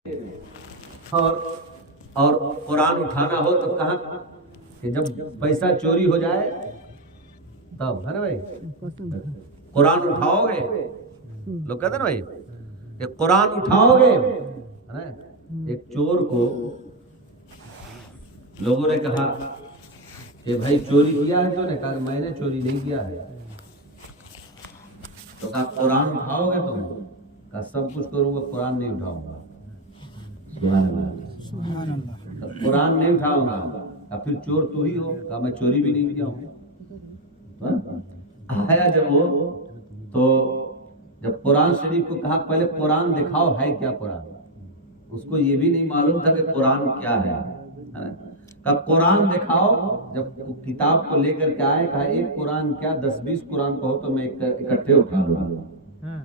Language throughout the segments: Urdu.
اور اور قرآن اٹھانا ہو تو کہاں کہ جب پیسہ چوری ہو جائے تب ہے نا بھائی قرآن اٹھاؤ گے. لوگ کہتے ہیں نا بھائی کہ قرآن اٹھاؤ گے. ایک چور کو لوگوں نے کہا کہ بھائی چوری کیا ہے؟ تو نے کہا کہ میں نے چوری نہیں کیا ہے. تو کہا قرآن اٹھاؤ گے تم؟ کہا سب کچھ کروں گا قرآن نہیں اٹھاؤں گا. سبحان اللہ. قرآن نہیں اٹھاؤں گا. اب پھر چور تو ہی ہو. کہا میں چوری بھی نہیں کیا ہوں. آیا جب وہ تو جب قرآن شریف کو کہا پہلے قرآن دکھاؤ ہے کیا قرآن. اس کو یہ بھی نہیں معلوم تھا کہ قرآن کیا ہے. کہا قرآن دکھاؤ. جب کتاب کو لے کر کے آئے کہا ایک قرآن کیا 10-20 قرآن کہو تو میں اکٹھے اٹھا لوں گا.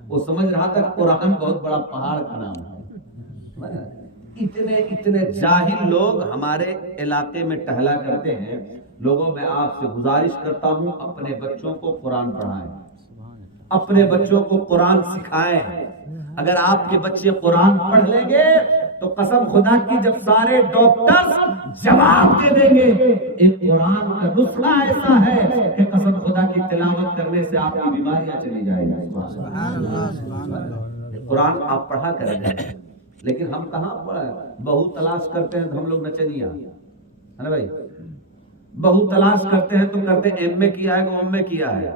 وہ سمجھ رہا تھا قرآن بہت بڑا پہاڑ کا نام ہے. اتنے جاہل لوگ ہمارے علاقے میں ٹہلا کرتے ہیں. لوگوں میں آپ سے گزارش کرتا ہوں اپنے بچوں کو قرآن پڑھائیں, اپنے بچوں کو قرآن سکھائیں. اگر آپ کے بچے قرآن پڑھ لیں گے تو قسم خدا کی جب سارے ڈاکٹر جواب دے دیں گے ایک قرآن کا نسخہ ایسا ہے کہ قسم خدا کی تلاوت کرنے سے آپ کی بیماریاں چلی جائیں گی. قرآن آپ پڑھا کریں. لیکن ہم کہاں پڑھیں, بہو تلاش کرتے ہیں تو ہم لوگ نچنیا ہے نا بھائی. بہو تلاش کرتے ہیں تو کہتے ہیں ایم اے کیا ہے کہ ایم اے کیا ہے,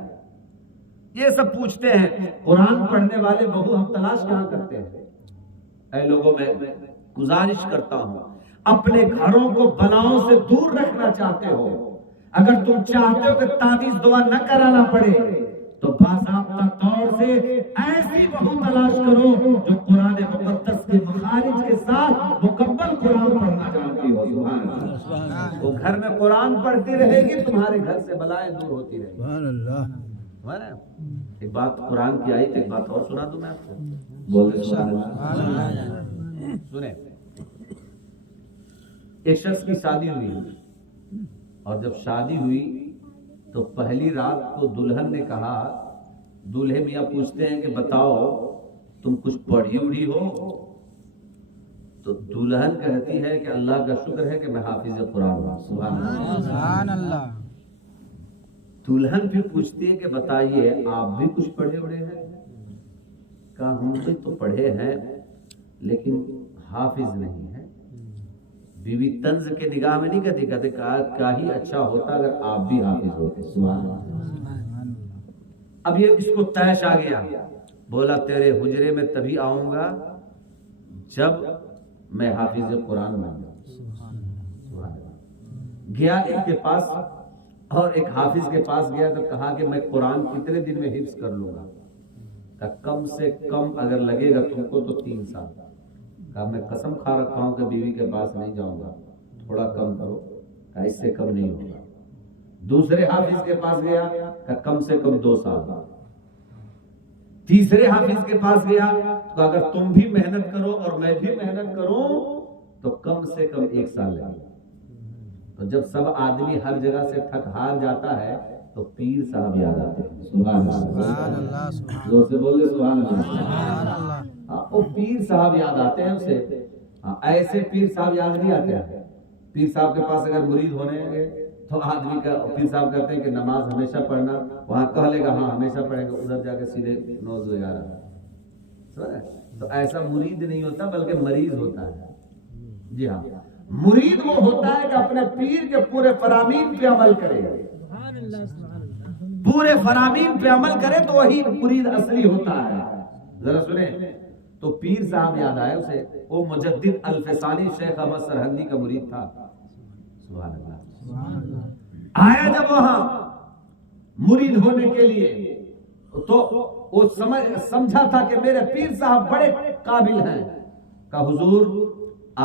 یہ سب پوچھتے ہیں. قرآن پڑھنے والے بہو ہم تلاش کہاں کرتے ہیں. اے لوگوں میں گزارش کرتا ہوں اپنے گھروں کو بلاؤں سے دور رکھنا چاہتے ہو, اگر تم چاہتے ہو کہ تعویذ دعا نہ کرانا پڑے تو باضابطہ طور سے ایسی بہو تلاش کرو جو قرآن مقدس کے مخارج کے ساتھ مکمل قرآن پڑھنا جانتی ہو. سبحان اللہ. وہ گھر میں قرآن پڑھتی رہے گی تمہارے گھر سے بلائیں دور ہوتی رہے گی. سبحان اللہ. ایک بات قرآن کی آئی تو ایک بات اور سنا دوں میں آپ کو. بولے سبحان اللہ. سنیں, ایک شخص کی شادی ہوئی اور جب شادی ہوئی تو پہلی رات کو دلہن نے کہا, دولہے میاں پوچھتے ہیں کہ بتاؤ تم کچھ پڑھی اڑھی ہو؟ تو دلہن کہتی ہے کہ اللہ کا شکر ہے کہ میں حافظ قرآن ہوں. سبحان اللہ. دلہن پھر پوچھتی ہے کہ بتائیے آپ بھی کچھ پڑھے اڑے ہیں؟ کہا ہم بھی تو پڑھے ہیں لیکن حافظ نہیں ہے. بیوی طنز کے نگاہ میں نہیں کہتے کیا ہی اچھا ہوتا اگر آپ بھی حافظ ہوتے. سبحان اللہ. اب یہ اس کو تیش آ گیا. بولا تیرے حجرے میں تبھی آؤں گا جب میں حافظ قرآن بن جاؤں. گیا ایک کے پاس اور ایک حافظ کے پاس گیا تو کہا کہ میں قرآن کتنے دن میں حفظ کر لوں گا. کہا کم سے کم اگر لگے گا تم کو تو 3 سال. کہا میں قسم کھا رکھا ہوں کہ بیوی کے پاس نہیں جاؤں گا, تھوڑا کم کرو. کہا اس سے کم نہیں ہوگا. دوسرے حافظ کے پاس گیا, کہا کم سے کم 2 سال. تیسرے حافظ کے پاس گیا تو اگر تم بھی محنت کرو اور میں بھی محنت کروں تو کم سے کم 1 سال لگے گا. تو جب سب آدمی ہر جگہ سے تھک ہار جاتا ہے تو پیر صاحب یاد آتے ہیں. سبحان اللہ. زور سے بول دے سبحان اللہ. وہ پیر صاحب یاد آتے ہیں اسے. ایسے پیر صاحب یاد نہیں آتے ہیں. پیر صاحب کے پاس اگر مرید ہونے گے تو آدمی کا پیر صاحب کہتے ہیں کہ نماز ہمیشہ پڑھنا, وہاں کہہ لے گا ہاں ہمیشہ پڑھیں گے, ادھر جا کے سیدھے 9-11. تو ایسا مرید نہیں ہوتا بلکہ مریض ہوتا ہے. جی ہاں, مرید وہ ہوتا ہے کہ اپنے پیر کے پورے فرامین پہ عمل کرے, پورے فرامین پہ عمل کرے تو وہی مرید اصلی ہوتا ہے. ذرا سنیں تو پیر صاحب یاد آئے اسے. وہ مجدد الفسانی شیخ احمد سرہندی کا مرید تھا. سبحان اللہ. آیا جب وہاں مرید ہونے کے لیے تو وہ سمجھا تھا کہ میرے پیر صاحب بڑے قابل ہیں. کہا حضور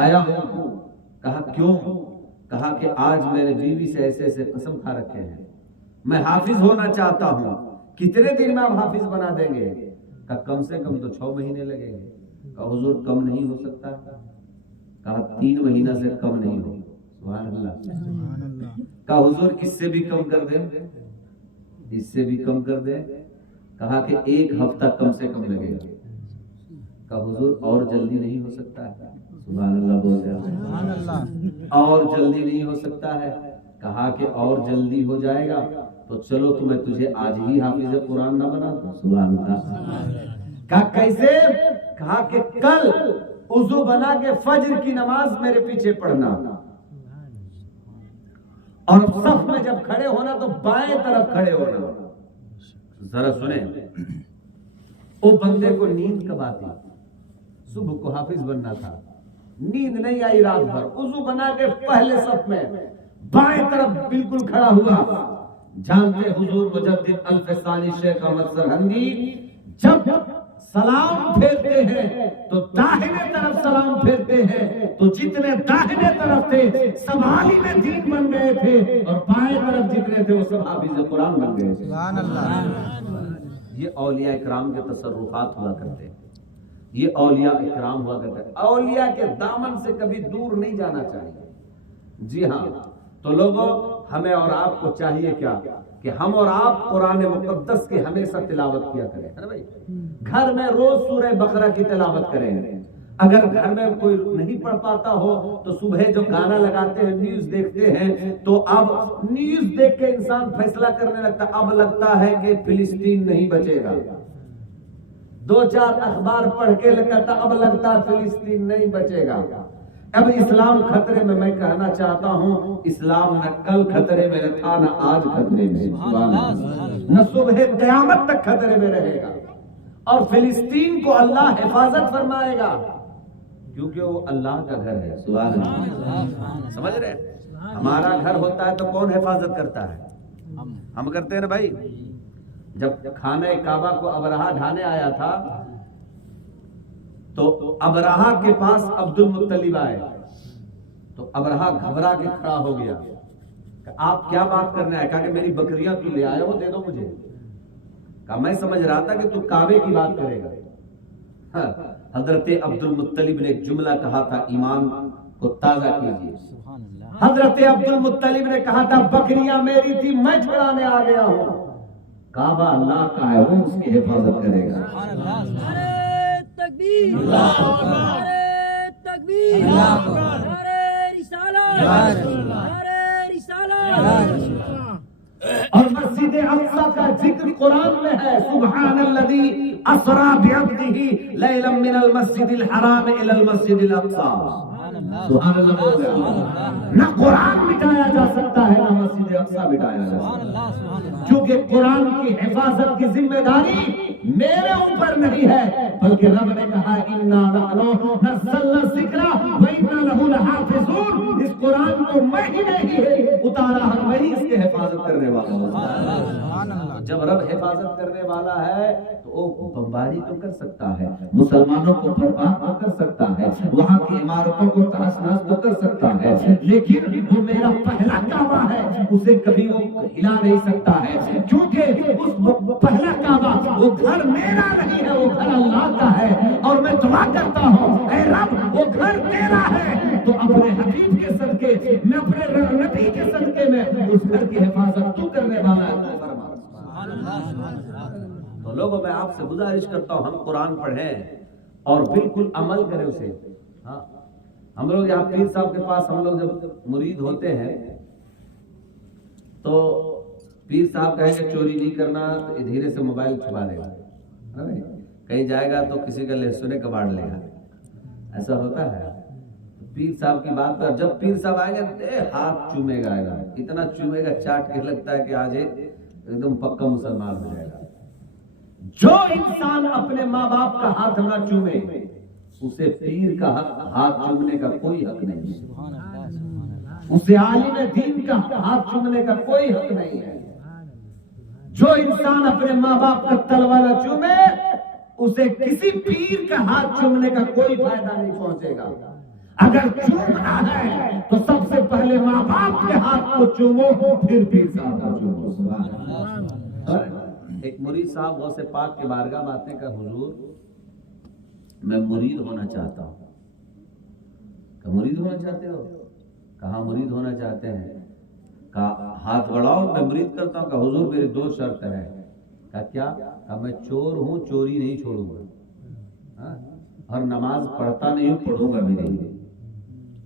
آیا ہوں. کہا کیوں؟ کہا کہ آج میں نے بیوی سے ایسے ایسے قسم کھا رکھے ہیں, میں حافظ ہونا چاہتا ہوں. کتنے دن میں آپ حافظ بنا دیں گے؟ کہا کم سے کم تو 6 مہینے لگیں گے. کہا حضور کم نہیں ہو سکتا؟ کہا 3 مہینہ سے کم نہیں ہو. سبحان اللہ. کہا حضور اس سے بھی کم کر دیں؟ اس سے بھی کم کر دیں. کہا کہ 1 ہفتہ کم سے کم لگے گا. کہ حضور اور جلدی نہیں ہو سکتا ہے؟ سبحان اللہ بول رہے سبحان اللہ. اور جلدی نہیں ہو سکتا ہے؟ کہا کہ اور جلدی ہو جائے گا تو چلو تو میں تجھے آج ہی حافظ قرآن نہ بنا دوں. سبحان اللہ. کہا کیسے؟ کہا کہ کل وضو بنا کے فجر کی نماز میرے پیچھے پڑھنا، اور صف میں جب کھڑے ہونا تو بائیں طرف کھڑے ہونا. ذرا سنیں، وہ بندے کو نیند کب آتی؟ صبح کو حافظ بننا تھا، نیند نہیں آئی رات بھر، وضو بنا کے پہلے صف میں بائیں طرف بالکل کھڑا ہوا. جانتے حضور مجدد الفسانی شیخ احمد سرہندی جب سلام پھیرتے ہیں تو داہنے طرف سلام پھیرتے ہیں تو جتنے داہنے طرف تھے سب عالم دین بن گئے تھے، اور بائیں طرف جتنے تھے وہ سب حافظ قرآن بن گئے. سبحان اللہ. یہ اولیاء اکرام کے تصرفات ہوا کرتے ہیں، یہ اولیاء اکرام ہوا کرتے ہیں. اولیاء کے دامن سے کبھی دور نہیں جانا چاہیے. جی ہاں، تو لوگوں ہمیں اور آپ کو چاہیے کیا کہ ہم اور آپ قرآن مقدس کی ہمیشہ تلاوت کیا کریں. ہے نا بھائی؟ گھر میں روز سورہ بقرہ کی تلاوت کریں. اگر گھر میں کوئی نہیں پڑھ پاتا ہو تو صبح جو گانا لگاتے ہیں، نیوز دیکھتے ہیں، تو اب نیوز دیکھ کے انسان فیصلہ کرنے لگتا، اب لگتا ہے کہ فلسطین نہیں بچے گا. دو چار اخبار پڑھ کے لگتا اب لگتا ہے فلسطین نہیں بچے گا. اب اسلام خطرے میں کہنا چاہتا ہوں، اسلام نہ کل خطرے میں تھا نہ آج خطرے میں، نہ صبح قیامت تک خطرے میں رہے گا. اور فلسطین کو اللہ حفاظت فرمائے گا کیونکہ وہ اللہ کا گھر ہے. سبحان اللہ. سمجھ رہے ہیں؟ ہمارا گھر ہوتا ہے تو کون حفاظت کرتا ہے؟ ہم کرتے ہیں نا بھائی. جب خانہ کعبہ کو ابرہہ ڈھانے آیا تھا تو ابرہہ کے پاس عبد المطلب آئے تو ابرہہ گھبرا کے کھڑا ہو گیا کہ آپ کیا بات کرنے آئے؟ کہا کہ میری بکریاں تو لے آئے ہو، دے دو مجھے. کہا میں سمجھ رہا تھا کہ تو کعبے کی بات کرے گا. ہاں، حضرت عبد المطلب نے ایک جملہ کہا تھا، ایمان کو تازہ کیجیے. حضرت عبد المطلب نے کہا تھا بکریاں میری تھی، میں چھڑانے آ گیا ہوں. کعبہ اللہ کا ہے، وہ اس کی حفاظت کرے گا. اور مسجد اقصی کا ذکر قرآن میں ہے، سبحان الذی اسری بعبدہ لیلا من المسجد الحرام الی المسجد الاقصی. سبحان اللہ. نہ قرآن مٹایا جا سکتا ہے نہ مسجد اقصی مٹایا جا سکتا ہے، کیونکہ قرآن کی حفاظت کی ذمہ داری میرے اوپر نہیں ہے، بلکہ رب نے کہا انا نحن نزلنا الذکر وانا لہ لحافظون. اس قرآن کو میں ہی نہیں اتارا ہوں، میں ہی اس کی حفاظت کرنے والا ہوں. جب رب حفاظت کرنے والا ہے تو وہ بمباری تو کر سکتا ہے، مسلمانوں کو برباد تو کر سکتا ہے، وہاں کی عمارتوں کو تہس نہس تو کر سکتا ہے، لیکن وہ میرا پہلا کعبہ ہے، اسے کبھی وہ ہلا نہیں سکتا ہے، کیونکہ اس پہلا کعبہ وہ گھر میرا نہیں ہے، وہ گھر اللہ کا ہے. اور میں دعا کرتا ہوں اے رب وہ گھر تیرا ہے تو اپنے حبیب کے صدقے میں، اپنے نبی کے صدقے میں اس گھر کی حفاظت تو کرنے والا ہے. تو لوگوں میں آپ سے گزارش کرتا ہوں ہم قرآن پڑھیں اور بالکل عمل کریں اسے. ہاں، ہم لوگ یہاں پیر صاحب کے پاس ہم لوگ جب مرید ہوتے ہیں تو پیر صاحب کہیں گے چوری نہیں کرنا تو دھیرے سے موبائل چھپا لے گا، کہیں جائے گا تو کسی کا لہسن کباڑ لے گا. ایسا ہوتا ہے. پیر صاحب کی بات پر جب پیر صاحب آئے گا ہاتھ چومے گا، اتنا چومے گا چاٹ کے لگتا ہے کہ آج ایک دم پکا مسلمان ہو جائے گا. جو انسان اپنے ماں باپ کا ہاتھ نہ چومے اسے پیر کا ہاتھ چومنے کا کوئی حق نہیں ہے، اسے عالم دین کا ہاتھ چومنے کا کوئی حق نہیں ہے. جو انسان اپنے ماں باپ کا تلوا نہ چومے اسے کسی پیر کا ہاتھ چومنے کا کوئی فائدہ نہیں پہنچے گا. اگر چومنا ہے تو سب سے پہلے ماں باپ کے ہاتھ کو چومو پھر پیر صاحب کو چومو. ایک مرید صاحب غوث پاک کے بارگاہ میں آتے ہیں کہ حضور میں مرید ہونا چاہتا ہوں. کہ مرید ہونا چاہتے ہو؟ کہاں مرید ہونا چاہتے ہیں؟ کہا ہاتھ بڑھاؤ میں مرید کرتا ہوں. کہ حضور میری 2 شرط ہے. کہا کیا؟ کہا میں چور ہوں، چوری نہیں چھوڑوں گا. اور نماز پڑھتا نہیں ہوں پڑھوں گا بھی نہیں.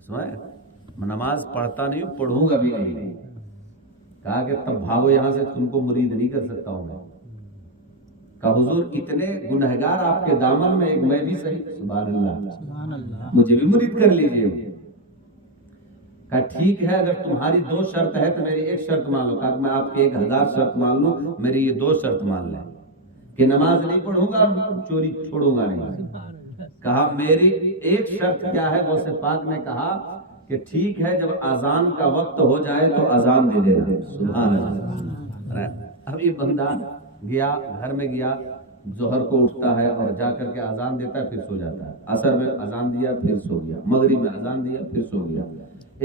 سمجھے؟ نماز پڑھتا نہیں ہوں پڑھوں گا بھی نہیں. کہا کہ تب بھاگو یہاں سے، تم کو مرید نہیں کر سکتا ہوں میں. کہا حضور اتنے گنہگار آپ کے دامن میں، ایک میں بھی صحیح. سبحان اللہ، سبحان اللہ. مجھے بھی مرید کر لیجئے. کہا ٹھیک ہے، اگر تمہاری 2 شرط ہے تو میری 1 شرط مان لو. کہا میں آپ کی 1000 شرط مان لوں، میری یہ 2 شرط مان لیں کہ نماز نہیں پڑھوں گا اور چوری چھوڑوں گا نہیں. کہا میری 1 شرط کیا ہے؟ غوث پاک نے کہا کہ ٹھیک ہے، جب اذان کا وقت ہو جائے تو اذان دے دینا. سبحان اللہ. اب یہ بندہ گیا، گھر میں گیا، ظہر کو اٹھتا ہے اور جا کر کے اذان دیتا ہے، پھر سو جاتا ہے. عصر میں اذان دیا پھر سو گیا، مغرب میں اذان دیا پھر سو گیا،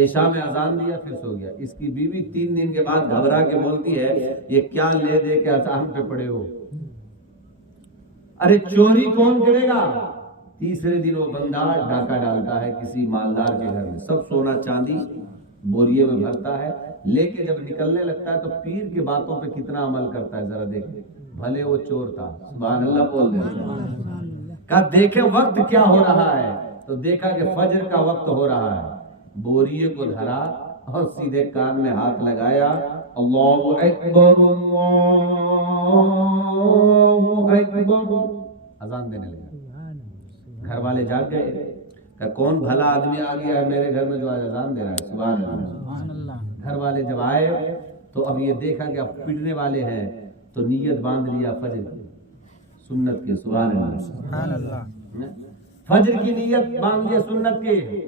عشاء میں اذان دیا پھر سو گیا. اس کی بیوی 3 دن کے بعد گھبرا کے بولتی ہے یہ کیا لے دے کے اذان پہ پڑے ہو؟ ارے چوری کون کرے گا؟ تیسرے دن وہ بندہ ڈاکہ ڈالتا ہے کسی مالدار کے گھر میں، سب سونا چاندی بوریے میں بھرتا ہے، لے کے جب نکلنے لگتا ہے تو پیر کی باتوں پہ کتنا عمل کرتا ہے ذرا دیکھیں. بھلے وہ چور تھا. سبحان اللہ بول دیں. کہا دیکھیں وقت کیا ہو رہا ہے، تو دیکھا کہ فجر کا وقت ہو رہا ہے. بوریے کو دھرا اور سیدھے کان میں ہاتھ لگایا، اللہ اکبر اللہ اکبر، اذان دینے لگا. گھر والے جاگ گئے کہ کون بھلا آدمی آ گیا ہے میرے گھر میں جو آج اذان دے رہا ہے. سبحان اللہ. گھر والے جب آئے تو اب یہ دیکھا کہ اب پڑنے والے ہیں، تو نیت باندھ لیا فجر کی سنت کے. سبحان اللہ. فجر کی نیت باندھ لیا سنت کے.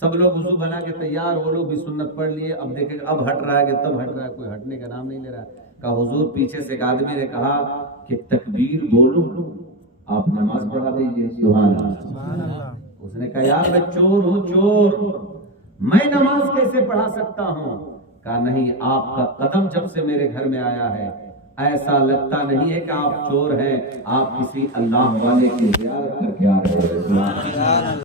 سب لوگ وضو بنا کے تیار، وہ لوگ بھی سنت پڑھ لیے. اب دیکھیں اب ہٹ رہا ہے کہ تب ہٹ رہا ہے، کوئی ہٹنے کا نام نہیں لے رہا. کہا حضور پیچھے سے ایک آدمی نے کہا کہ تکبیر بولو، آپ نماز پڑھا دیجیے. سبحان اللہ. اس نے کہا یار میں چور ہوں، چور، میں نماز کیسے پڑھا سکتا ہوں؟ کہا نہیں، آپ کا قدم جب سے میرے گھر میں آیا ہے ایسا لگتا نہیں ہے کہ آپ چور ہیں، آپ کسی اللہ والے کی زیارت کر کے آ رہے ہیں.